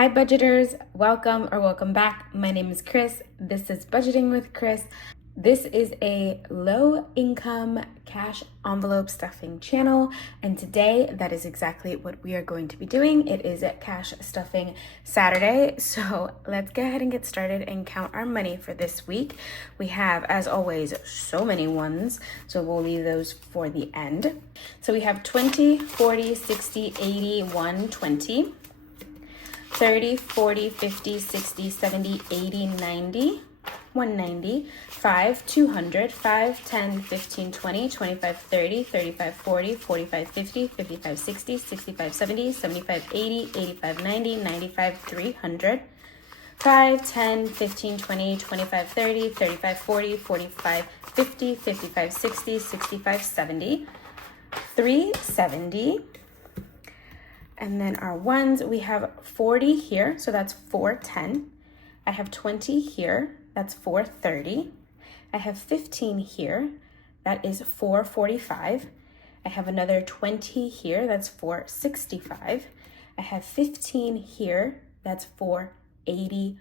Hi budgeters, welcome back. My name is Chris. This is Budgeting with Chris. This is a low income cash envelope stuffing channel, and today that is exactly what we are going to be doing. It is a cash stuffing Saturday, so let's go ahead and get started and count our money for this week. We have, as always, so many ones, so we'll leave those for the end. So we have 20, 40, 60, 80, 120. 30, 40, 50, 60, 70, 80, 90, 190, 5, 200, 5, 10, 15, 20, 25, 30, 35, 40, 45, 50, 55, 60, 65, 70, 75, 80, 85, 90, 95, 300, 5, 10, 15, 20, 25, 30, 35, 40, 45, 50, 55, 60, 65, 70, 370. And then our ones, we have 40 here, so that's 410. I have 20 here, that's 430. I have 15 here, that is 445. I have another 20 here, that's 465. I have 15 here, that's 480.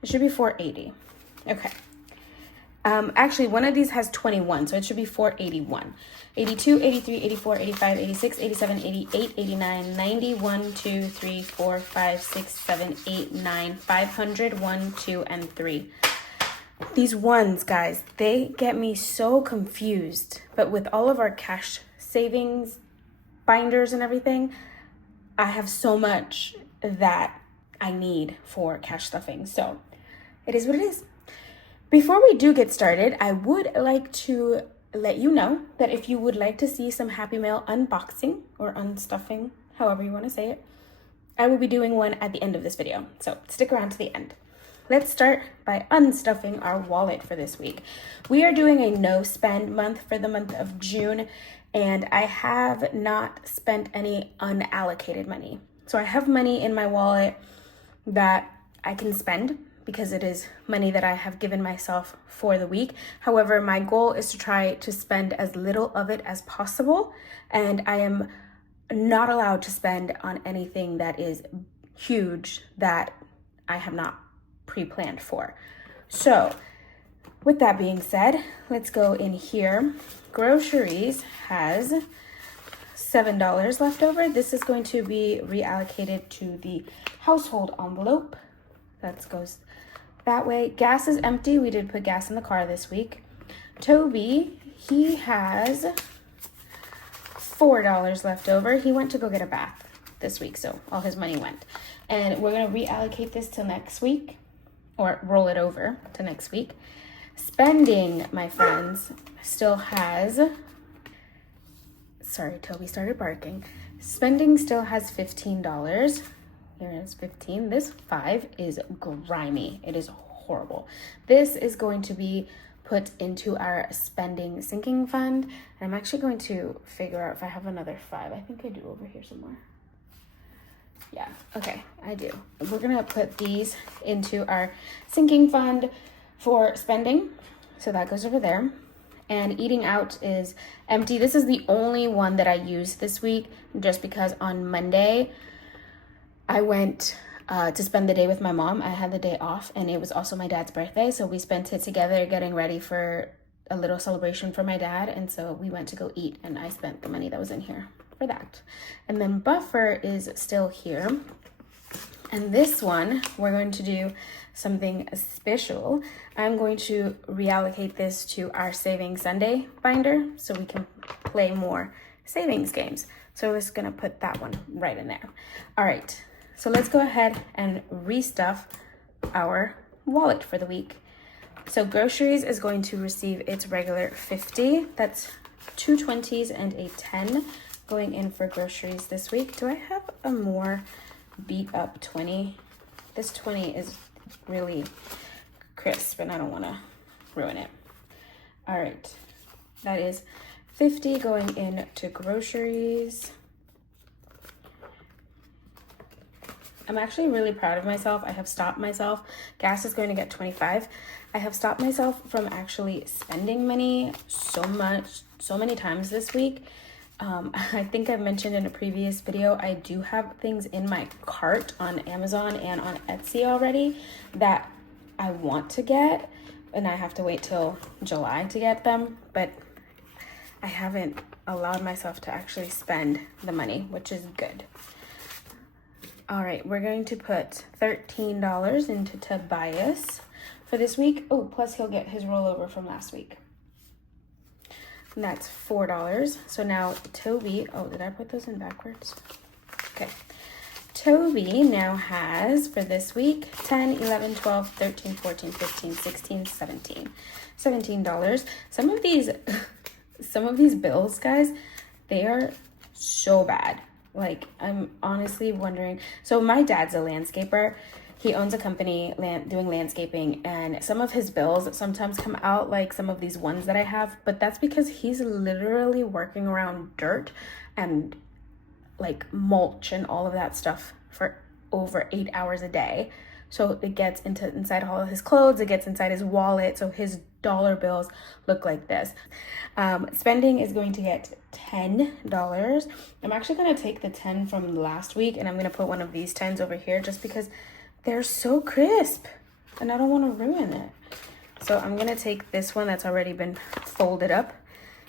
It should be 480. Okay. Actually, one of these has 21, so it should be 481. 82, 83, 84, 85, 86, 87, 88, 89, 90, 1, 2, 3, 4, 5, 6, 7, 8, 9, 500, 1, 2, and 3. These ones, guys, they get me so confused. But with all of our cash savings binders and everything, I have so much that I need for cash stuffing. So it is what it is. Before we do get started, I would like to let you know that if you would like to see some Happy Mail unboxing or unstuffing, however you want to say it, I will be doing one at the end of this video. So stick around to the end. Let's start by unstuffing our wallet for this week. We are doing a no spend month for the month of June, and I have not spent any unallocated money. So I have money in my wallet that I can spend because it is money that I have given myself for the week. However, my goal is to try to spend as little of it as possible, and I am not allowed to spend on anything that is huge that I have not pre-planned for. So with that being said, let's go in here. Groceries has $7 left over. This is going to be reallocated to the household envelope. That goes that way. Gas is empty. We did put gas in the car this week. Toby, he has $4 left over. He went to go get a bath this week, so all his money went. And we're going to reallocate this to next week, or roll it over to next week. Spending, my friends, still has... Sorry, Toby started barking. Spending still has $15. Here is 15. This 5 is grimy. It is horrible. This is going to be put into our spending sinking fund. And I'm actually going to figure out if I have another 5. I think I do over here somewhere. Yeah, okay, I do. We're gonna put these into our sinking fund for spending. So that goes over there. And eating out is empty. This is the only one that I used this week, just because on Monday, I went to spend the day with my mom. I had the day off, and it was also my dad's birthday. So we spent it together getting ready for a little celebration for my dad. And so we went to go eat, and I spent the money that was in here for that. And then buffer is still here. And this one, we're going to do something special. I'm going to reallocate this to our Savings Sunday binder so we can play more savings games. So we're just gonna put that one right in there. All right. So let's go ahead and restuff our wallet for the week. So groceries is going to receive its regular 50. That's 2 20s and a 10 going in for groceries this week. Do I have a more beat up 20? This 20 is really crisp and I don't want to ruin it. All right. That is 50 going into groceries. I'm actually really proud of myself. I have stopped myself. Gas is going to get 25. I have stopped myself from actually spending money so many times this week I think I mentioned in a previous video, I do have things in my cart on Amazon and on Etsy already that I want to get, and I have to wait till July to get them, but I haven't allowed myself to actually spend the money, which is good. All right, we're going to put $13 into Tobias for this week. Oh, plus he'll get his rollover from last week. And that's $4. So now Toby, oh, did I put those in backwards? Okay. Toby now has, for this week, 10, 11, 12, 13, 14, 15, 16, 17. $17. Some of these bills, guys, they are so bad. Like, I'm honestly wondering. So my dad's a landscaper. He owns a company doing landscaping, and some of his bills sometimes come out like some of these ones that I have, but that's because he's literally working around dirt and like mulch and all of that stuff for over 8 hours a day. So it gets inside all of his clothes, it gets inside his wallet, so his dollar bills look like this. Spending is going to get $10. I'm actually going to take the 10 from last week, and I'm going to put one of these 10s over here just because they're so crisp and I don't want to ruin it. So I'm going to take this one that's already been folded up,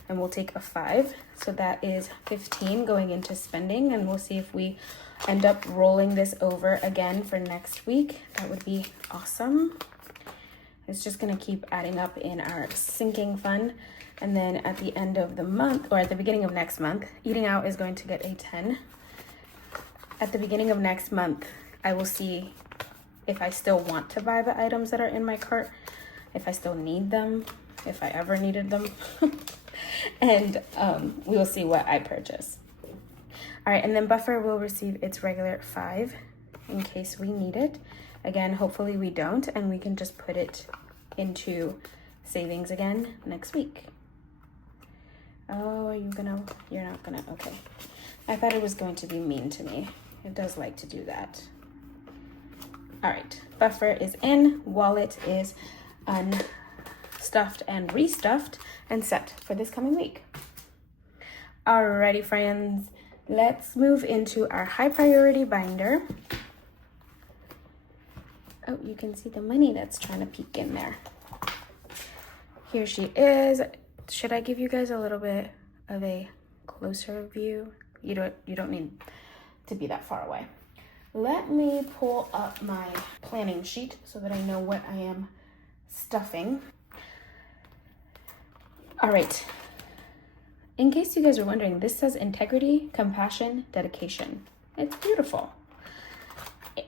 and we'll take a 5. So that is 15 going into spending, and we'll see if we end up rolling this over again for next week. That would be awesome. It's just going to keep adding up in our sinking fund. And then at the end of the month, or at the beginning of next month, eating out is going to get a 10. At the beginning of next month, I will see if I still want to buy the items that are in my cart, if I still need them, if I ever needed them. And we will see what I purchase. All right, and then buffer will receive its regular 5 in case we need it. Again, hopefully we don't, and we can just put it into savings again next week. Oh, you're not gonna, okay. I thought it was going to be mean to me. It does like to do that. All right, buffer is in, wallet is unstuffed and restuffed and set for this coming week. Alrighty, friends, let's move into our high priority binder. Oh, you can see the money that's trying to peek in there. Here she is. Should I give you guys a little bit of a closer view? You don't need to be that far away. Let me pull up my planning sheet so that I know what I am stuffing. All right. In case you guys are wondering, this says integrity, compassion, dedication. It's beautiful.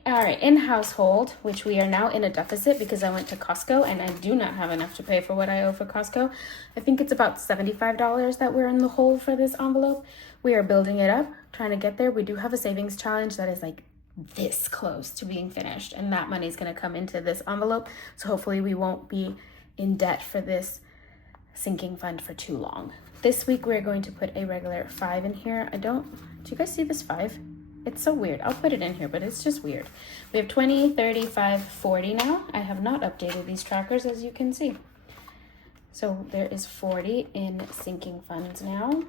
All right, in household, which we are now in a deficit because I went to Costco and I do not have enough to pay for what I owe for Costco. I think it's about $75 that we're in the hole for this envelope. We are building it up, trying to get there. We do have a savings challenge that is like this close to being finished, and that money is going to come into this envelope. So hopefully we won't be in debt for this sinking fund for too long. This week we're going to put a regular 5 in here. Do you guys see this 5? It's so weird. I'll put it in here, but it's just weird. We have 20, 35, 40 now. I have not updated these trackers, as you can see. So there is 40 in sinking funds now.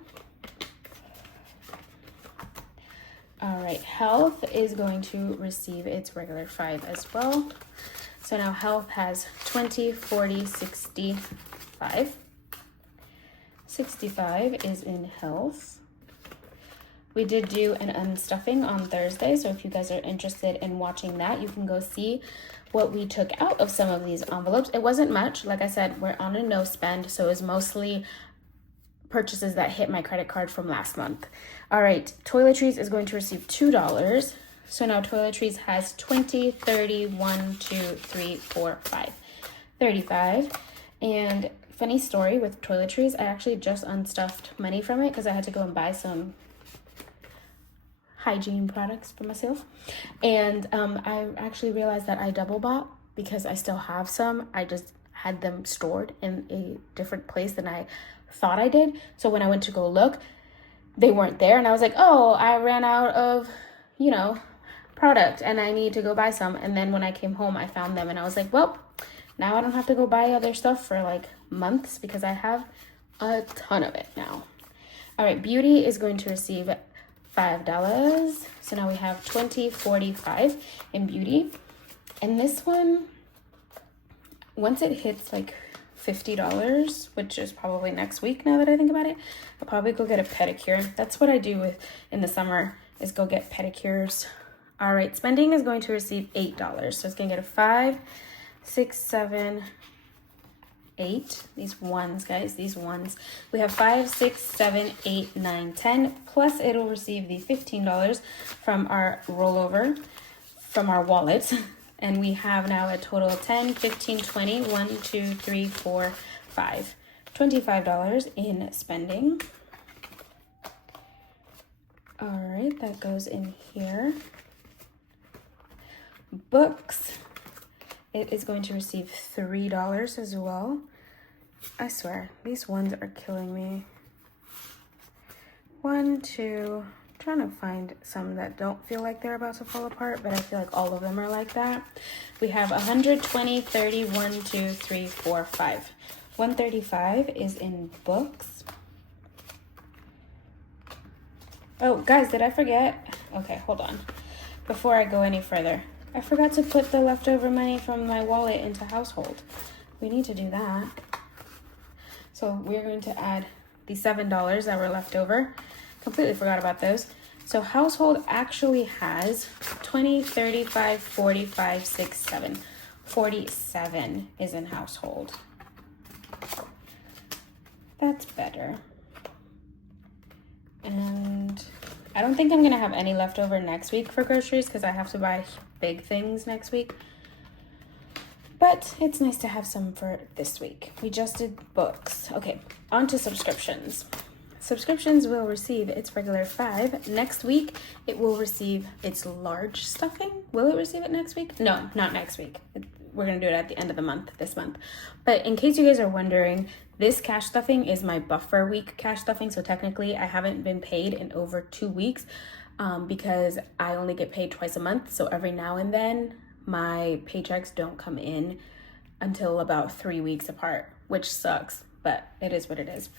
All right, health is going to receive its regular 5 as well. So now health has 20, 40, 65. 65 is in health. We did do an unstuffing on Thursday, so if you guys are interested in watching that, you can go see what we took out of some of these envelopes. It wasn't much. Like I said, we're on a no spend, so it was mostly purchases that hit my credit card from last month. All right, toiletries is going to receive $2. So now toiletries has 20, 30, 1, 2, 3, 4, 5, 35. And funny story with toiletries, I actually just unstuffed money from it because I had to go and buy some hygiene products for myself. And I actually realized that I double bought because I still have some. I just had them stored in a different place than I thought I did. So when I went to go look, they weren't there. And I was like, oh, I ran out of, product and I need to go buy some. And then when I came home, I found them and I was like, well, now I don't have to go buy other stuff for like months because I have a ton of it now. All right, beauty is going to receive $5. So now we have 20, 45 in beauty. And this one, once it hits like $50, which is probably next week now that I think about it, I'll probably go get a pedicure. That's what I do in the summer, is go get pedicures. All right, spending is going to receive $8. So it's gonna get a 5, 6, 7, 8. These ones, guys, these ones. We have 5, 6, 7, 8, 9, 10. Plus it'll receive the $15 from our rollover, from our wallet. And we have now a total of 10, 15, 20, 1, 2, 3, 4, 5. $25 in spending. All right, that goes in here. Books. It is going to receive $3 as well. I swear, these ones are killing me. 1, 2, trying to find some that don't feel like they're about to fall apart, but I feel like all of them are like that. We have 120, 30, 1, 2, 3, 4, 5. 135 is in books. Oh, guys, did I forget? Okay, hold on. Before I go any further, I forgot to put the leftover money from my wallet into household. We need to do that. So we're going to add the $7 that were left over. Completely forgot about those. So household actually has 20, 35, 45, 6, 7. 47 is in household. That's better. And I don't think I'm gonna have any leftover next week for groceries because I have to buy big things next week. But it's nice to have some for this week. We just did books. Okay, on to subscriptions. Subscriptions will receive its regular 5. Next week, it will receive its large stuffing. Will it receive it next week? No, not next week. We're gonna do it at the end of the month, this month. But in case you guys are wondering, this cash stuffing is my buffer week cash stuffing. So technically I haven't been paid in over 2 weeks because I only get paid twice a month. So every now and then my paychecks don't come in until about 3 weeks apart, which sucks, but it is what it is.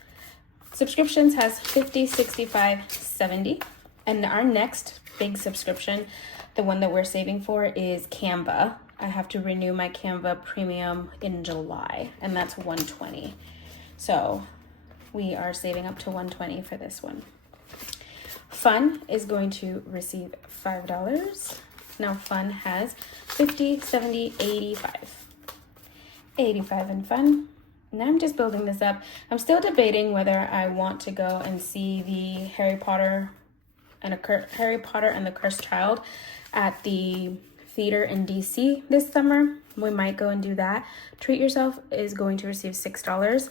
Subscriptions has 50, 65, 70. And our next big subscription, the one that we're saving for, is Canva. I have to renew my Canva premium in July, and that's 120. So we are saving up to 120 for this one. Fun is going to receive $5. Now Fun has 50, 70, 85. 85 in Fun. Now I'm just building this up. I'm still debating whether I want to go and see the Harry Potter and the Cursed Child at the theater in DC this summer. We might go and do that. Treat Yourself is going to receive $6.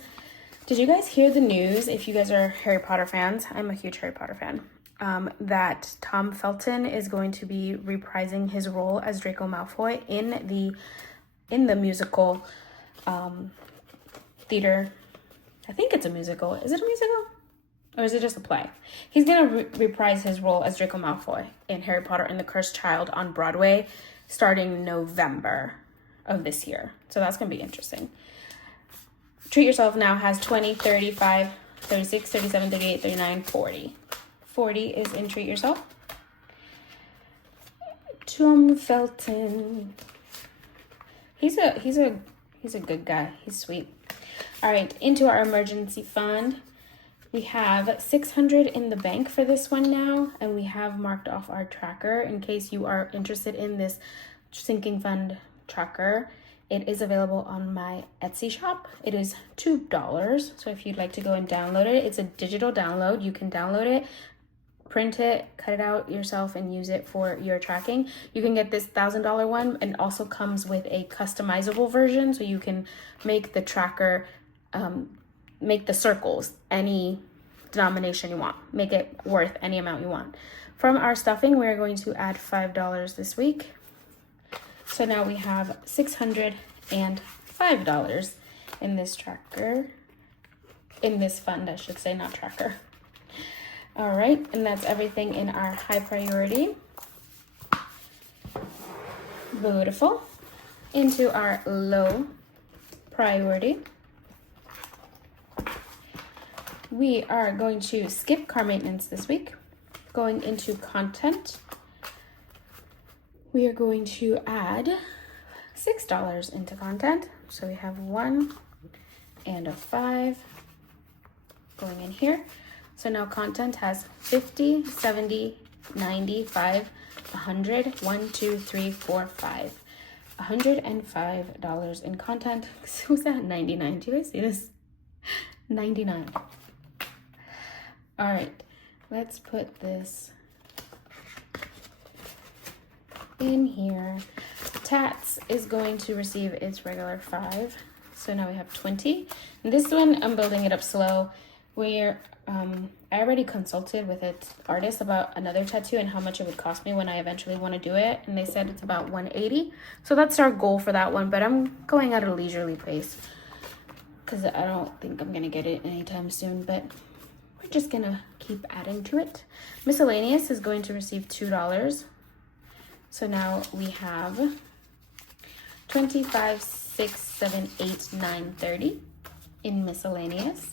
Did you guys hear the news? If you guys are Harry Potter fans, I'm a huge Harry Potter fan, that Tom Felton is going to be reprising his role as Draco Malfoy in the musical theater. I think it's a musical. Is it a musical? Or is it just a play? He's going to reprise his role as Draco Malfoy in Harry Potter and the Cursed Child on Broadway starting November of this year. So that's going to be interesting. Treat Yourself now has 20, 35, 36, 37, 38, 39, 40. 40 is in Treat Yourself. Tom Felton. He's a good guy. He's sweet. All right, into our emergency fund. We have 600 in the bank for this one now, and we have marked off our tracker in case you are interested in this sinking fund tracker. It is available on my Etsy shop. It is $2. So if you'd like to go and download it, it's a digital download. You can download it, print it, cut it out yourself, and use it for your tracking. You can get this $1,000 one, and also comes with a customizable version, so you can make the tracker, make the circles any denomination you want. Make it worth any amount you want. From our stuffing, we're going to add $5 this week. So now we have $605 in this tracker, in this fund, I should say, not tracker. All right, and that's everything in our high priority. Beautiful. Into our low priority. We are going to skip car maintenance this week. Going into content, we are going to add $6 into content. So we have 1 and a 5 going in here. So now content has 50, 70, 95, 100, 1, 2, 3, 4, 5. $105 in content. Who's that? 99. Do you guys see this? 99. All right, let's put this in here. Tats is going to receive its regular 5. So now we have 20. And this one, I'm building it up slow. I already consulted with its artist about another tattoo and how much it would cost me when I eventually want to do it. And they said it's about $180. So that's our goal for that one. But I'm going at a leisurely pace because I don't think I'm going to get it anytime soon. But we're just going to keep adding to it. Miscellaneous is going to receive $2. So now we have 25, 6, 7, 8, 9, 30 in miscellaneous.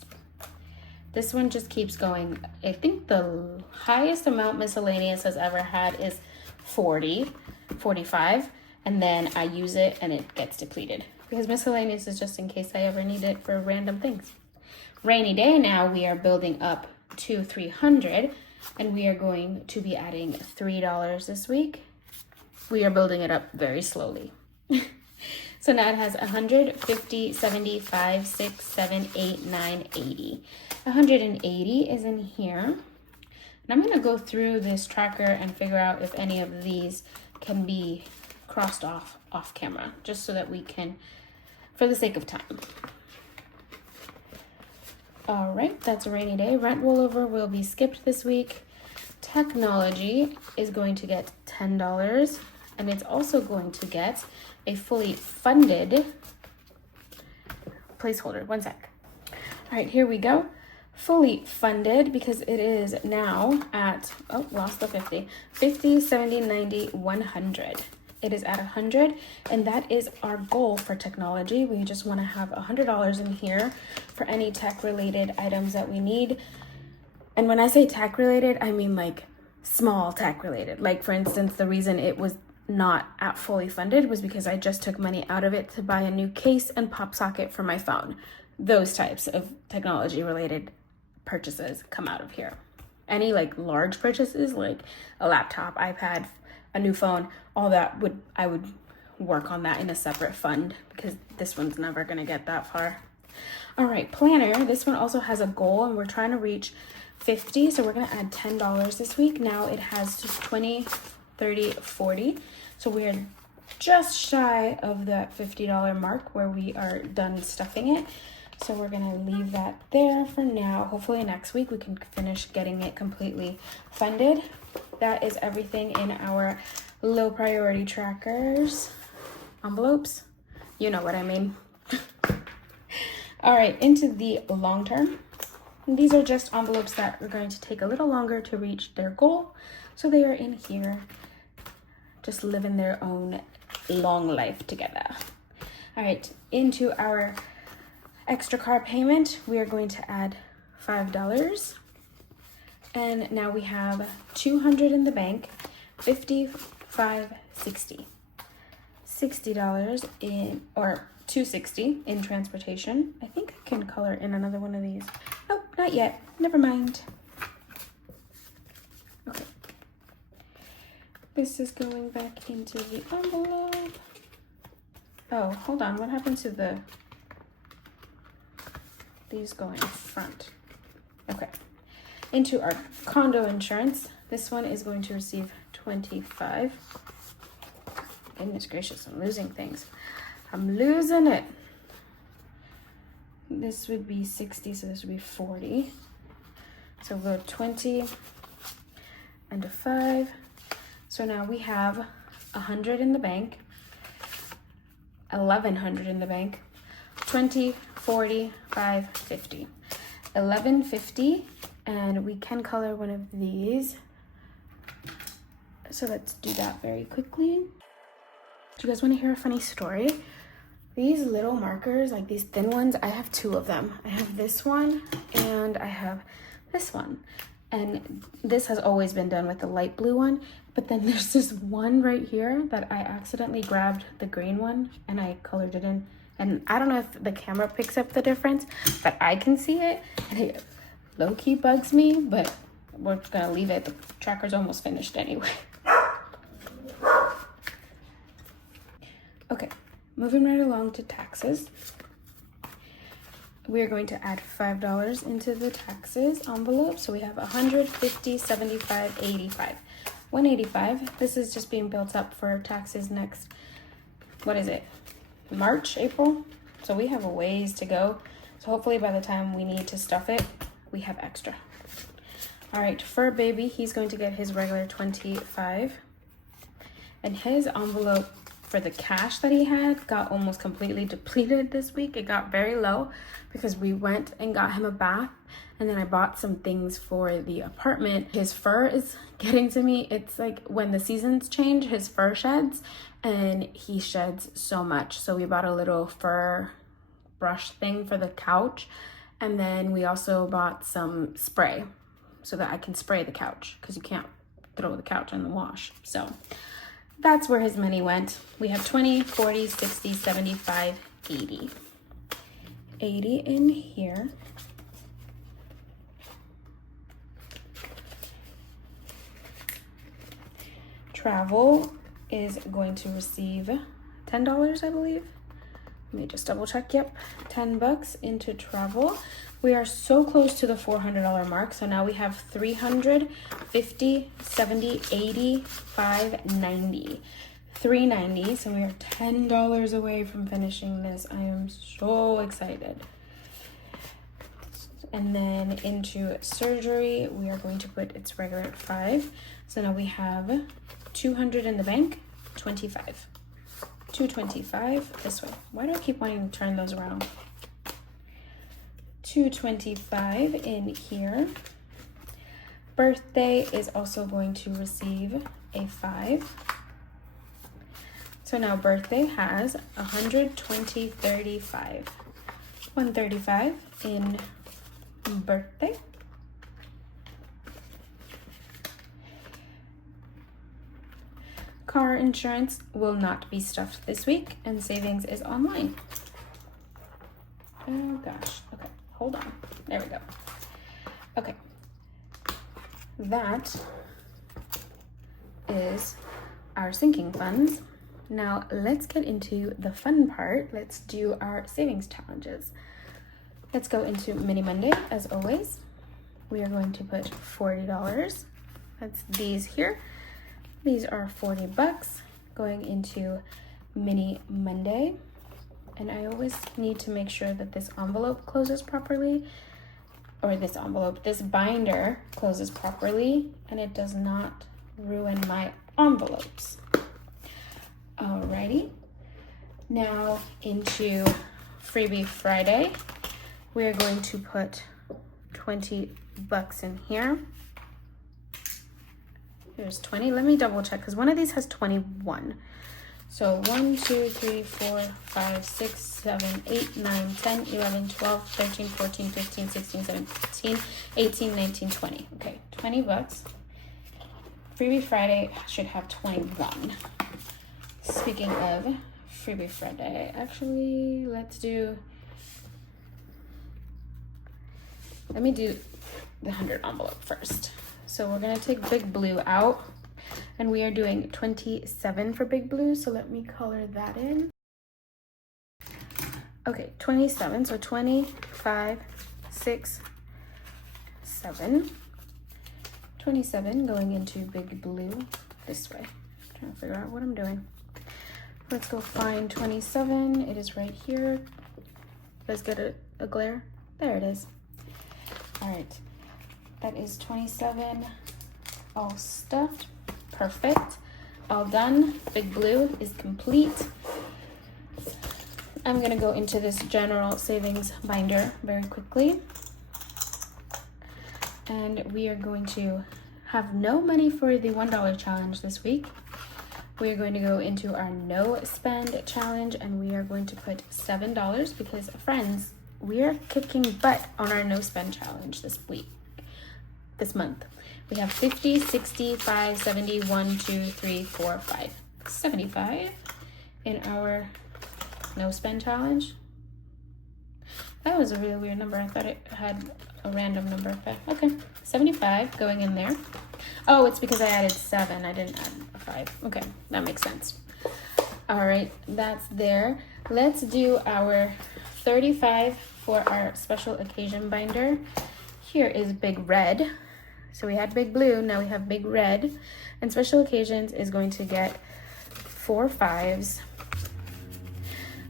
This one just keeps going. I think the highest amount miscellaneous has ever had is 40, 45, and then I use it and it gets depleted because miscellaneous is just in case I ever need it for random things. Rainy day now, we are building up to 300 and we are going to be adding $3 this week. We are building it up very slowly. So now it has 100, 50, 75, 6, 7, 8, 9, 80. 180 is in here. And I'm going to go through this tracker and figure out if any of these can be crossed off camera, just so that we can, for the sake of time. All right, that's a rainy day. Rent rollover will be skipped this week. Technology is going to get $10, and it's also going to get a fully funded placeholder. 1 sec. All right, here we go. Fully funded because it is now at, oh, lost the 50. 50, 70, 90, 100. It is at 100, and that is our goal for technology. We just want to have $100 in here for any tech-related items that we need. And when I say tech-related, I mean like small tech-related. Like, for instance, the reason it was not at fully funded was because I just took money out of it to buy a new case and pop socket for my phone. Those types of technology related purchases come out of here. Any like large purchases like a laptop, iPad, a new phone, all that I would work on that in a separate fund because this one's never gonna get that far. All right, planner, this one also has a goal and we're trying to reach 50, so we're gonna add $10 this week. Now it has just 20, 30, 40. So we're just shy of that $50 mark where we are done stuffing it. So we're gonna leave that there for now. Hopefully next week we can finish getting it completely funded. That is everything in our low priority trackers. Envelopes, you know what I mean. All right, into the long term. These are just envelopes that are going to take a little longer to reach their goal. So they are in here, just living their own long life together. All right, into our extra car payment, we are going to add $5. And now we have 200 in the bank, 55, 60. $60 in, or $260 in transportation. I think I can color in another one of these. Nope, not yet. Never mind. Okay. This is going back into the envelope. Oh, hold on. What happened to these go in front? Okay. Into our condo insurance. This one is going to receive 25. Goodness gracious, I'm losing things. I'm losing it. This would be 60, so this would be 40. So we'll go 20 and a 5. So now we have 100 in the bank, 1,100 in the bank, 20, 40, 5, 50. 1150, and we can color one of these. So let's do that very quickly. Do you guys want to hear a funny story? These little markers, like these thin ones, I have 2 of them. I have this one and I have this one. And this has always been done with the light blue one. But then there's this one right here that I accidentally grabbed the green one and I colored it in. And I don't know if the camera picks up the difference, but I can see it. And it low-key bugs me, but we're gonna leave it. The tracker's almost finished anyway. Okay. Moving right along to taxes, we are going to add $5 into the taxes envelope. So we have 150, 75, 85. 185, this is just being built up for taxes next, what is it, March, April? So we have a ways to go. So hopefully by the time we need to stuff it, we have extra. All right, for baby, he's going to get his regular 25. And his envelope for the cash that he had got almost completely depleted this week. It got very low because we went and got him a bath, and then I bought some things for the apartment. His fur is getting to me. It's like when the seasons change, his fur sheds, and he sheds so much. So we bought a little fur brush thing for the couch, and then we also bought some spray so that I can spray the couch because you can't throw the couch in the wash. So that's where his money went. We have 20, 40, 60, 75, 80. 80 in here. Travel is going to receive $10, I believe. Let me just double check. Yep, 10 bucks into travel. We are so close to the $400 mark. So now we have 300, 50, 70, 80, 5, 90. 390. So we are $10 away from finishing this. I am so excited. And then into surgery, we are going to put its regular at 5. So now we have 200 in the bank, 25. 225 this way. Why do I keep wanting to turn those around? 225 in here. Birthday is also going to receive a 5. So now birthday has 120, 35. 135 in birthday. Car insurance will not be stuffed this week, and savings is online. Oh gosh, okay, hold on. There we go. Okay, that is our sinking funds. Now let's get into the fun part. Let's do our savings challenges. Let's go into Mini Monday as always. We are going to put $40. That's these here. These are 40 bucks going into Mini Monday. And I always need to make sure that this envelope closes properly, or this binder closes properly, and it does not ruin my envelopes. Alrighty. Now into Freebie Friday, we are going to put 20 bucks in here. Here's 20. Let me double check because one of these has 21. So 1, 2, 3, 4, 5, 6, 7, 8, 9, 10, 11, 12, 13, 14, 15, 16, 17, 18, 19, 20. Okay, 20 bucks. Freebie Friday should have 21. Speaking of Freebie Friday, actually, let me do the 100 envelope first. So we're gonna take Big Blue out, and we are doing 27 for Big Blue, so let me color that in. Okay, 27, so 25, 6, 7. 27 going into Big Blue this way. I'm trying to figure out what I'm doing. Let's go find 27. It is right here. Let's get a glare. There it is. All right. That is 27 all stuffed. Perfect. All done. Big Blue is complete. I'm gonna go into this general savings binder very quickly. And we are going to have no money for the $1 challenge this week. we're going to go into our no spend challenge, and we are going to put $7 because, friends, we are kicking butt on our no spend challenge this month. We have 50, 60, 5, 70, 1, 2, 3, 4, 5, 75 in our no spend challenge. That was a really weird number. I thought it had a random number. But okay, 75 going in there. Oh, it's because I added 7. I didn't add a 5. Okay, that makes sense. All right, that's there. Let's do our 35 for our special occasion binder. Here is big red. So we had big blue, now we have big red. And special occasions is going to get 4 5s.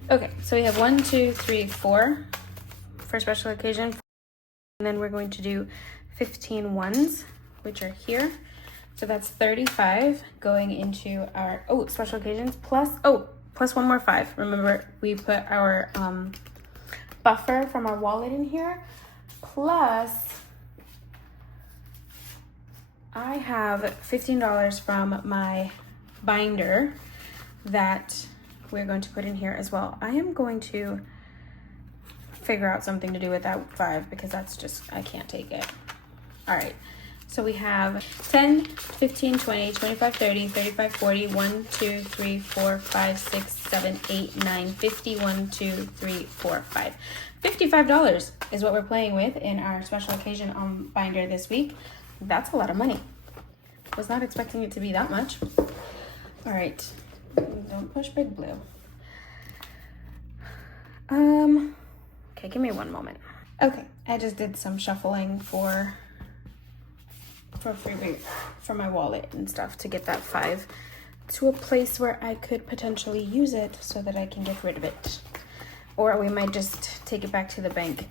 Okay, so we have 1, 2, 3, 4 for special occasion. And then we're going to do 15 ones, which are here. So that's 35 going into our, special occasions plus one more 5. Remember, we put our buffer from our wallet in here. Plus, I have $15 from my binder that we're going to put in here as well. I am going to figure out something to do with that 5 because that's just, I can't take it. All right, so we have 10, 15, 20, 25, 30, 35, 40, 1, 2, 3, 4, 5, 6, 7, 8, 9, 50, 1, 2, 3, 4, 5. $55 is what we're playing with in our special occasion binder this week. That's a lot of money. Was not expecting it to be that much. All right, don't push big blue. Okay, give me one moment. Okay, I just did some shuffling for freebie for my wallet and stuff to get that 5 to a place where I could potentially use it so that I can get rid of it. Or we might just take it back to the bank.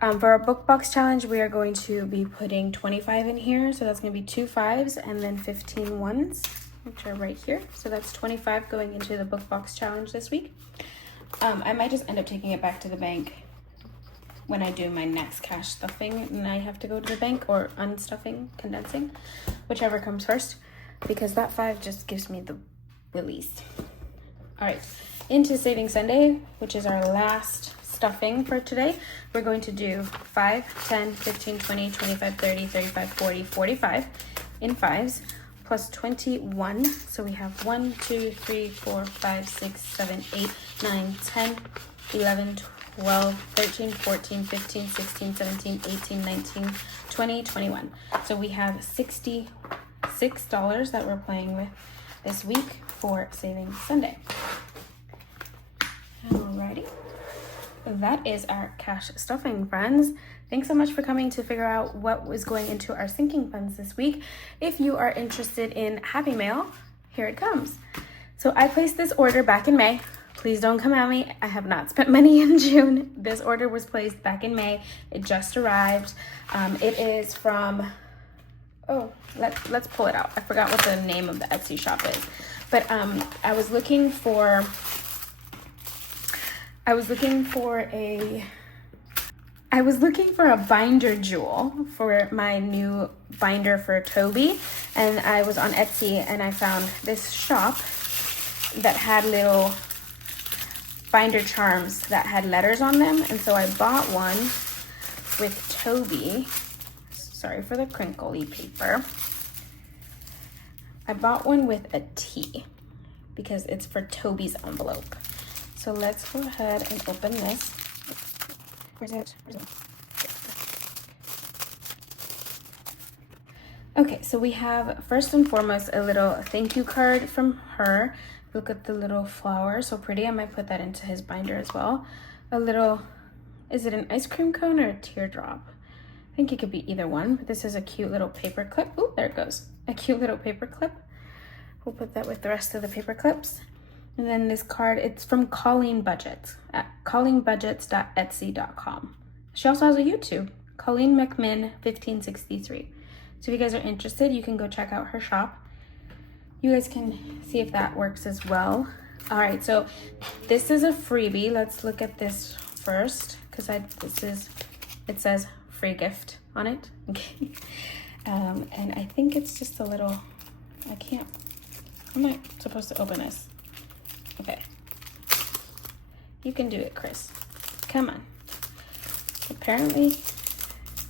For our book box challenge, we are going to be putting 25 in here. So that's going to be 2 5s and then 15 ones, which are right here. So that's 25 going into the book box challenge this week. I might just end up taking it back to the bank when I do my next cash stuffing and I have to go to the bank, or unstuffing, condensing, whichever comes first, because that 5 just gives me the release. All right, into Saving Sunday, which is our last stuffing for today. We're going to do 5, 10, 15, 20, 25, 30, 35, 40, 45 in 5s, plus 21. So we have 1, 2, 3, 4, 5, 6, 7, 8, 9, 10, 11, 12, 13, 14, 15, 16, 17, 18, 19, 20, 21. So we have $66 that we're playing with this week for Saving Sunday. Alrighty. That is our cash stuffing, friends. Thanks so much for coming to figure out what was going into our sinking funds this week. If you are interested in Happy Mail, here it comes. So I placed this order back in May. Please don't come at me. I have not spent money in June. This order was placed back in May. It just arrived. It is from, let's pull it out. I forgot what the name of the Esty Shop is. But I was looking for a binder jewel for my new binder for Toby, and I was on Etsy and I found this shop that had little binder charms that had letters on them, and so I bought one with Toby. Sorry for the crinkly paper. I bought one with a T because it's for Toby's envelope. So let's go ahead and open this. Where's it? Okay, so we have first and foremost a little thank you card from her. Look at the little flower, so pretty. I might put that into his binder as well. A little, is it an ice cream cone or a teardrop? I think it could be either one, but this is a cute little paper clip. Oh, there it goes. A cute little paper clip. We'll put that with the rest of the paper clips. And then this card, it's from Colleen Budgets at colleenbudgets.etsy.com. She also has a YouTube, Colleen McMinn 1563. So if you guys are interested, you can go check out her shop. You guys can see if that works as well. All right, so this is a freebie. Let's look at this first, because it says free gift on it. Okay. And I think it's just a little, am I supposed to open this? Okay. You can do it, Chris. Come on. Apparently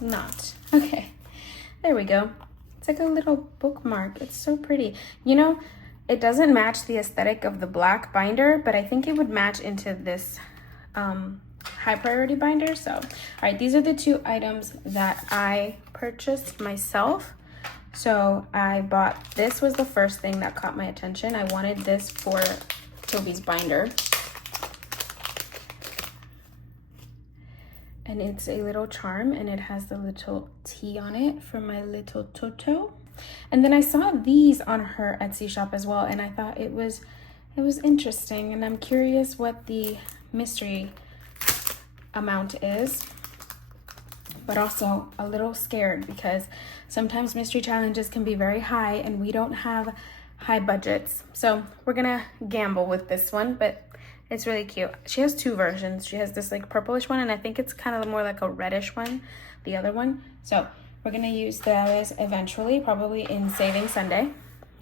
not. Okay, there we go. It's like a little bookmark. It's so pretty. You know, it doesn't match the aesthetic of the black binder, but I think it would match into this high priority binder. So, all right, these are the two items that I purchased myself. So I bought, this was the first thing that caught my attention. I wanted this for Toby's binder. And it's a little charm, and it has the little T on it for my little Toto. And then I saw these on her Etsy shop as well, and I thought it was interesting, and I'm curious what the mystery amount is, but also a little scared because sometimes mystery challenges can be very high and we don't have high budgets. So we're gonna gamble with this one, but it's really cute. She has two versions. She has this like purplish one, and I think it's kind of more like a reddish one, the other one. So we're gonna use those eventually, probably in Saving Sunday.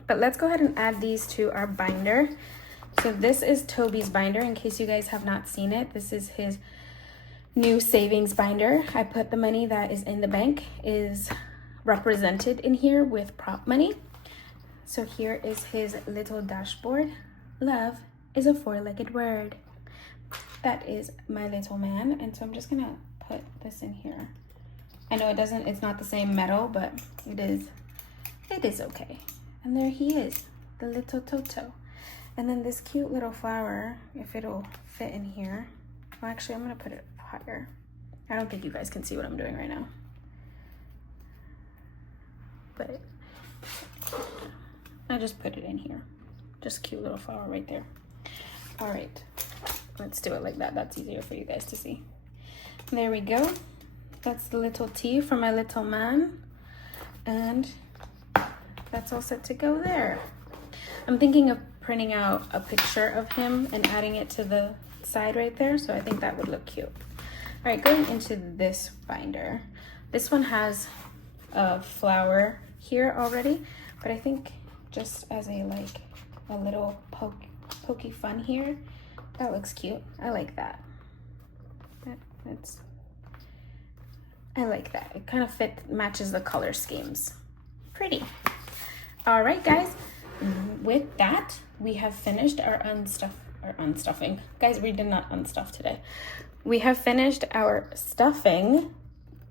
But let's go ahead and add these to our binder. So this is Toby's binder, in case you guys have not seen it. This is his new savings binder. I put the money that is in the bank is represented in here with prop money. So here is his little dashboard. Love is a four-legged word. That is my little man. And so I'm just gonna put this in here. I know it's not the same metal, but it is okay. And there he is, the little Toto. And then this cute little flower, if it'll fit in here. Well, actually, I'm gonna put it higher. I don't think you guys can see what I'm doing right now. But I just put it in here. Just a cute little flower right there. All right, let's do it like that. That's easier for you guys to see. There we go. That's the little T for my little man. And that's all set to go there. I'm thinking of printing out a picture of him and adding it to the side right there. So I think that would look cute. All right, going into this binder. This one has a flower here already, but I think just as a little pokey fun here, that looks cute. I like that. I like that. It kind of matches the color schemes. Pretty. All right, guys. With that, we have finished our unstuffing. Guys, we did not unstuff today. We have finished our stuffing,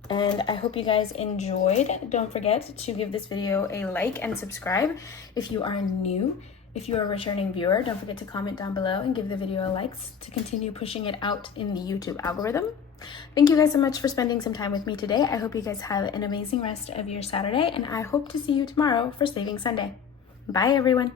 and I hope you guys enjoyed. Don't forget to give this video a like and subscribe if you are new. If you are a returning viewer, don't forget to comment down below and give the video a like to continue pushing it out in the YouTube algorithm. Thank you guys so much for spending some time with me today. I hope you guys have an amazing rest of your Saturday, and I hope to see you tomorrow for Saving Sunday. Bye, everyone.